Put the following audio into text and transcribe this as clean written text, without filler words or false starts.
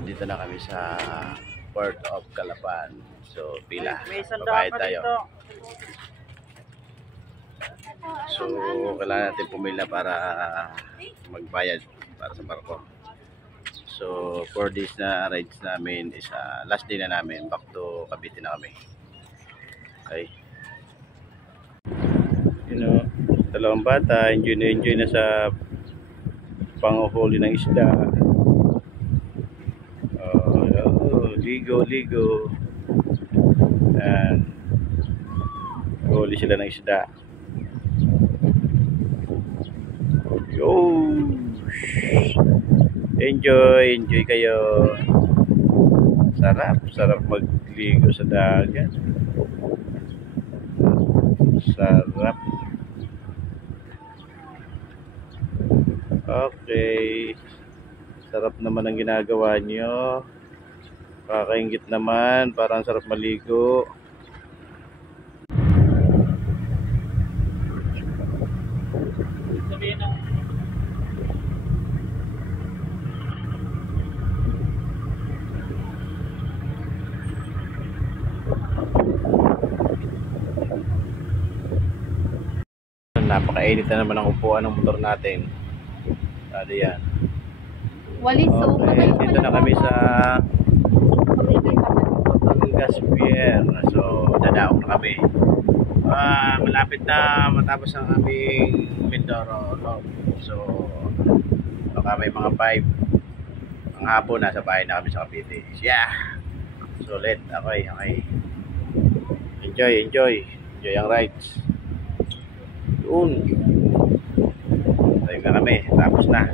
Dito na kami sa Port of Calapan. So, pila. May Babayad pa tayo. dito. So, kailangan natin pumila para magbayad para sa barko. So, 4 days na rides namin is last day na namin. Back to Cavite na kami. Okay. You know, dalawang bata, enjoy na sa panguhuli ng isda. Ligo. And huli sila ng isda. Yo! Enjoy kayo. Sarap magligo sa dagat. Sarap. Okay. Sarap naman ang ginagawa nyo. Kakaingit naman. Parang sarap maligo. Sabihin na. Napakainit na naman ang upuan ng motor natin. Ano yan? Walis, okay, dito na kami sa Batangas Pier. So, dadaong na kami. Malapit na matapos ang aming Mindoro log. So, baka may mga 5 ang hapon nasa bahay na kami sa Cavite. Yeah! Sulit. Okay. Enjoy ang rides. Yun. Tayo na kami. Tapos na.